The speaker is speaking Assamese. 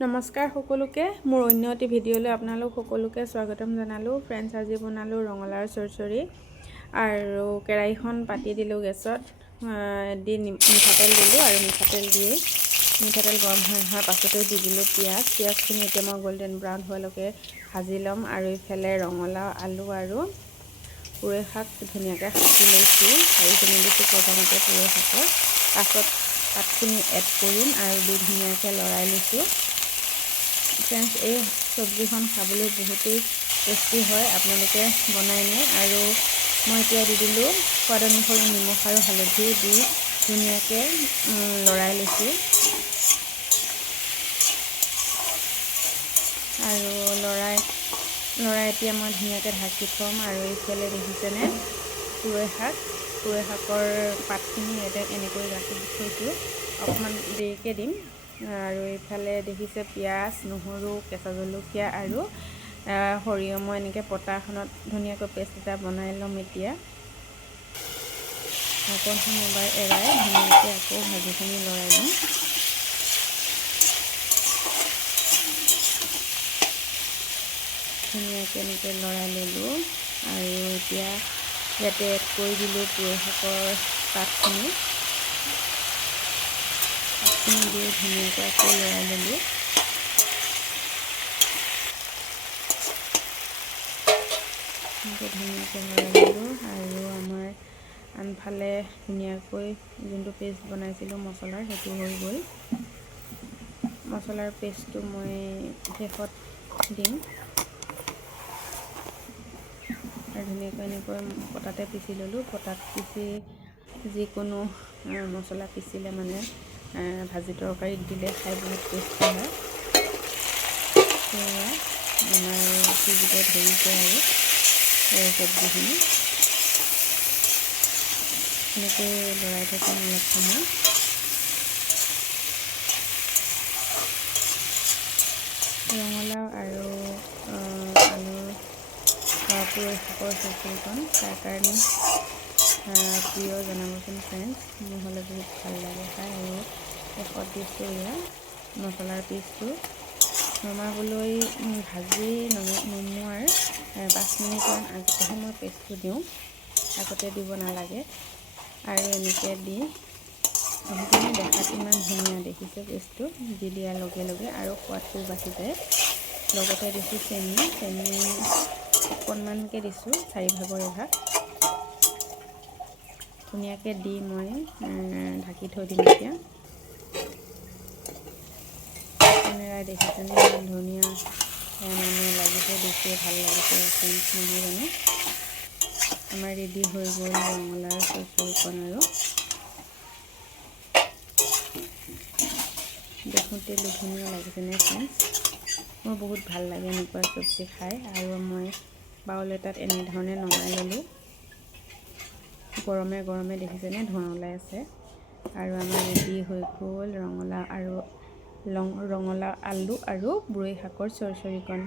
নমস্কাৰ সকলোকে মোৰ অন্য এটি ভিডিঅ'লৈ আপোনালোক সকলোকে স্বাগতম জনালোঁ। ফ্ৰেণ্ডছ, আজি বনালোঁ ৰঙালাওৰ চৰচৰী আৰু কেৰাহীখন পাতি দিলোঁ গেছত দি মিঠাতেল দিলোঁ আৰু মিঠাতেল গৰম হোৱাৰ পাছতে দি দিলোঁ পিঁয়াজখিনি এতিয়া মই গোল্ডেন ব্ৰাউন হোৱালৈকে ভাজি ল'ম। আৰু ইফালে ৰঙালাও, আলু আৰু পুৰৈ শাক ধুনীয়াকৈ কাটি লৈছোঁ। এইখিনি দিছোঁ প্ৰথমতে পুৰৈ শাকৰ, পাছত পাতখিনি এড কৰিম আৰু দি ধুনীয়াকৈ লৰাই লৈছোঁ। ফ্ৰেণ্ডছ, এই চব্জিখন খাবলৈ বহুতেই টেষ্টি হয়, আপোনালোকে বনাই নিয়ে। আৰু মই এতিয়া দি দিলোঁ সোৱাদ অনুসৰি নিমখ আৰু হালধি দি ধুনীয়াকৈ লৰাই লৈছোঁ। আৰু লৰাই এতিয়া মই ধুনীয়াকৈ ঢাকি থ'ম। আৰু এইফালে দেখিছেনে পুৰৈ শাকৰ পাতখিনি এনেকৈ ৰাখি থৈছোঁ, অকণমান দেৰিকৈ দিম। আৰু এইফালে দেখিছে পিঁয়াজ, নহৰু, কেঁচা জলকীয়া আৰু সৰিয়হ মই এনেকৈ পটাখনত ধুনীয়াকৈ পেষ্ট এটা বনাই ল'ম। এতিয়া ঢাকনখন এবাৰ এৰাই ধুনীয়াকৈ আকৌ ভাজিখিনি লৰাই ল'ম। ধুনীয়াকৈ এনেকৈ লৰাই ল'লোঁ। আৰু এতিয়া ইয়াতে এড কৰি দিলোঁ পুৰৈ শাকৰ পাতখিনি দি ধুনীয়াকৈ আকৌ লৰাই ল'লোঁ। ধুনীয়াকৈ লৰাই ল'লোঁ। আৰু আমাৰ আনফালে ধুনীয়াকৈ যোনটো পেষ্ট বনাইছিলোঁ মছলাৰ, সেইটো হৈ গ'ল। মছলাৰ পেষ্টটো মই শেষত দিম। আৰু ধুনীয়াকৈ এনেকৈ পটাতে পিচি ল'লোঁ। পটাত পিচি যিকোনো মছলা পিচিলে মানে ভাজি তৰকাৰীত দিলে খাই বহুত টেষ্টি হয়। সেয়া আমাৰ সিজিব ধৰিছে আৰু চব্জিখিনি এনেকৈ লৰাই থাকিম অলপ সময়। ৰঙালাও আৰু আলুৰ পুৰৈ শাকৰ চৰচৰীখন তাৰ কাৰণে প্ৰিয় জনাবচোন ফ্ৰেণ্ডছ, মোৰ হ'লে বহুত ভাল লাগে খাই। আৰু শেষত দিছোঁ এয়া মছলাৰ পিচটো। নমাবলৈ ভাজি নমোৱাৰ 5 মিনিটমান আগতেহে মই পেষ্টটো দিওঁ, আগতে দিব নালাগে। আৰু এনেকৈ দি দেখিছেনে, দেখাত ইমান ধুনীয়া দেখিছে পেষ্টটো দি দিয়াৰ লগে লগে, আৰু সোৱাদটো বাঢ়ি যায়। লগতে দিছোঁ চেনি অকণমানকৈ দিছোঁ, 4/4 এভাগ। ধুনীয়াকৈ দি মই ঢাকি থৈ দিম। এতিয়া কেমেৰাই দেখিছেনে ইমান ধুনীয়া মানে লাগিছে, দেখিয়ে ভাল লাগিছে ফ্ৰেণ্ডছ, নহয় জানো? আমাৰ ৰেডি হৈ গ'ল ৰঙালাওৰ চৰচৰীখন। আৰু দেখোঁতে লোভনীয় লাগিছেনে ফ্ৰেণ্ডছ? মোৰ বহুত ভাল লাগে এনেকুৱা চব্জি খাই। আৰু মই বাউল এটাত এনেধৰণে নমাই ল'লোঁ। গৰমে গৰমে দেখিছেনে ধোঁৱা ওলাই আছে। আৰু আমাৰ ৰেডি হৈ গ'ল ৰঙালাও, আলু আৰু পুৰৈ শাকৰ চৰচৰীকণ।